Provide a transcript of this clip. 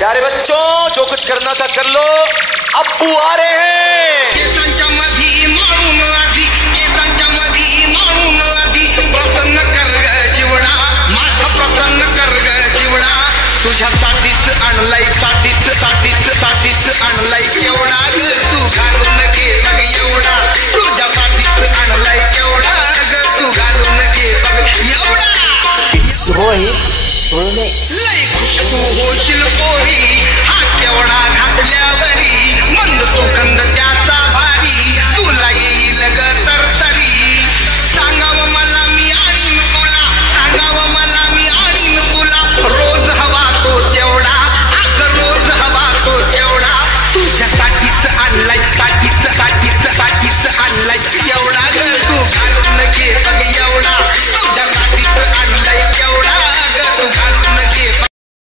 प्यारे बच्चों, जो कुछ करना था कर लो, अप्पू आ रहे हैं। केसांच्या मधी माळून आधी, केसांच्या मधी माळून आधी, प्रसन्न कर ग जीवडा, माझा प्रसन्न कर ग जीवडा, तुझ्यासाठीच आणलाय, साठीच आणलाय केवढा ग, तू घालून घे बघ एवढा, तुझ्यासाठीच आणलाय केवढा ग, तू घालून घे बघ एवढा. रोहित लय खुश तू होशील